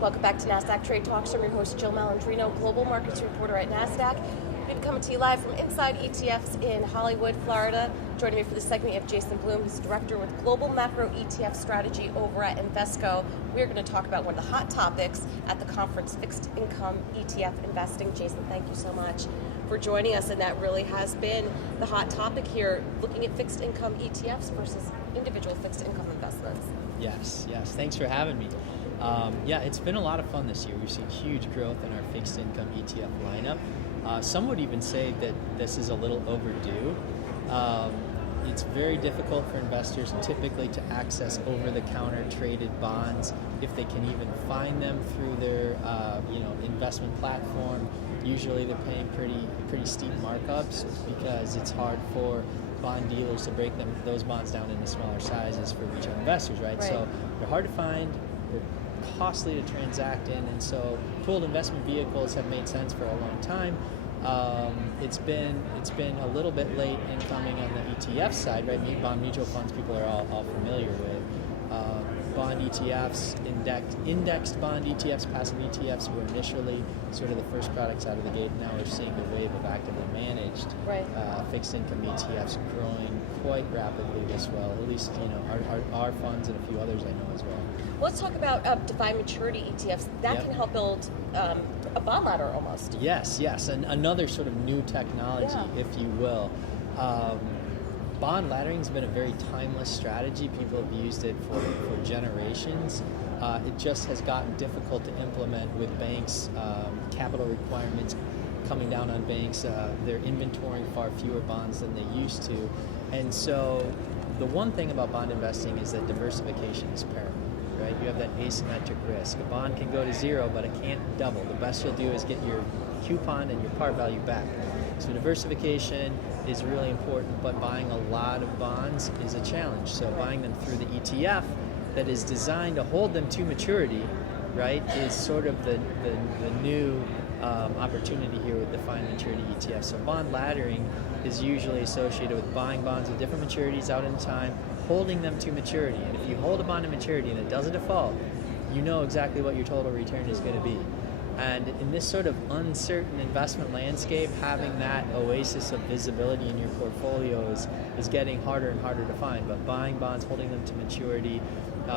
Welcome back to Nasdaq Trade Talks. I'm your host, Jill Malandrino, Global Markets Reporter at Nasdaq. We've been coming to you live from Inside ETFs in Hollywood, Florida. Joining me for this segment, we have Jason Bloom. He's Director with Global Macro ETF Strategy over at Invesco. We're going to talk about one of the hot topics at the conference, fixed income ETF investing. Jason, thank you so much for joining us, and that really has been the hot topic here, looking at fixed income ETFs versus individual fixed income investments. Yes, thanks for having me. It's been a lot of fun this year. We've seen huge growth in our fixed income ETF lineup. Some would even say that this is a little overdue. It's very difficult for investors typically to access over-the-counter traded bonds if they can even find them through their investment platform. Usually they're paying pretty steep markups because it's hard for bond dealers to break those bonds down into smaller sizes for retail investors, right? So they're hard to find, they're costly to transact in, and so pooled investment vehicles have made sense for a long time. It's been a little bit late in coming on the ETF side, right? Bond mutual funds people are all familiar with. Bond ETFs, indexed bond ETFs, passive ETFs were initially sort of the first products out of the gate. Now we're seeing the wave of actively managed fixed income ETFs growing quite rapidly as well. At least our funds and a few others I know as well. Let's talk about defined maturity ETFs. That can help build a bond ladder almost. Yes, and another sort of new technology, if you will. Bond laddering has been a very timeless strategy. People have used it for generations. It just has gotten difficult to implement with banks, capital requirements coming down on banks. They're inventorying far fewer bonds than they used to. And so the one thing about bond investing is that diversification is paramount, right? You have that asymmetric risk. A bond can go to zero, but it can't double. The best you'll do is get your coupon and your par value back. So diversification is really important, but buying a lot of bonds is a challenge. So buying them through the ETF that is designed to hold them to maturity, right, is sort of the new opportunity here with defined maturity ETFs. So bond laddering is usually associated with buying bonds with different maturities out in time, holding them to maturity. And if you hold a bond to maturity and it doesn't default, you know exactly what your total return is going to be. And in this sort of uncertain investment landscape, having that oasis of visibility in your portfolio is getting harder and harder to find. But buying bonds, holding them to maturity,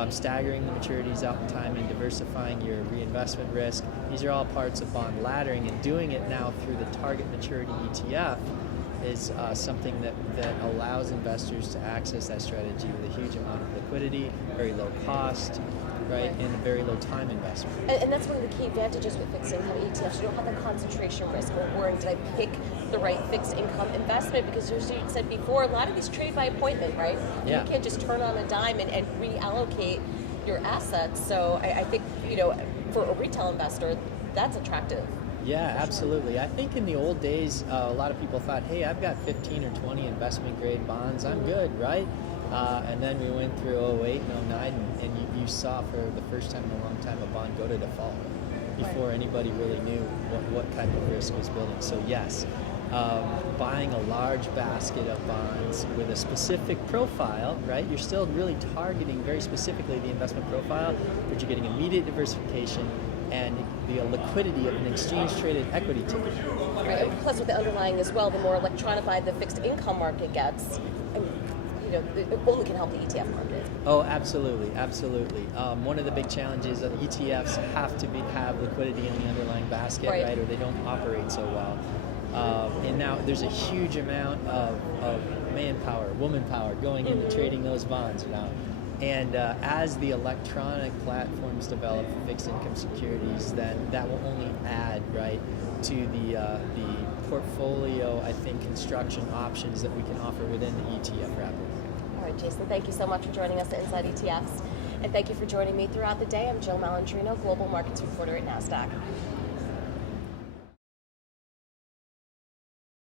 staggering the maturities out in time, and diversifying your reinvestment risk, these are all parts of bond laddering. And doing it now through the target maturity ETF is something that allows investors to access that strategy with a huge amount of liquidity, very low cost, right, and a very low time investment. And that's one of the key advantages with fixed income ETFs. You don't have the concentration risk or worrying, did I pick the right fixed income investment? Because as you said before, a lot of these trade by appointment, right? You can't just turn on a dime and reallocate your assets. So I think, for a retail investor, that's attractive. Yeah, absolutely. I think in the old days, a lot of people thought, hey, I've got 15 or 20 investment grade bonds, I'm good, right? And then we went through 08 and 09, and you saw for the first time in a long time a bond go to default before anybody really knew what type of risk was building. So yes, buying a large basket of bonds with a specific profile, right? You're still really targeting very specifically the investment profile, but you're getting immediate diversification and the liquidity of an exchange-traded equity ticket. Right. Plus, with the underlying as well, the more electronified the fixed income market gets, it only can help the ETF market. Oh, absolutely. One of the big challenges of ETFs have to have liquidity in the underlying basket, right, or they don't operate so well. And now there's a huge amount of manpower, woman power going into trading those bonds now. And as the electronic platforms develop for fixed income securities, then that will only add, right, to the portfolio, I think, construction options that we can offer within the ETF wrapper. All right, Jason, thank you so much for joining us at Inside ETFs. And thank you for joining me throughout the day. I'm Jill Malandrino, Global Markets Reporter at Nasdaq.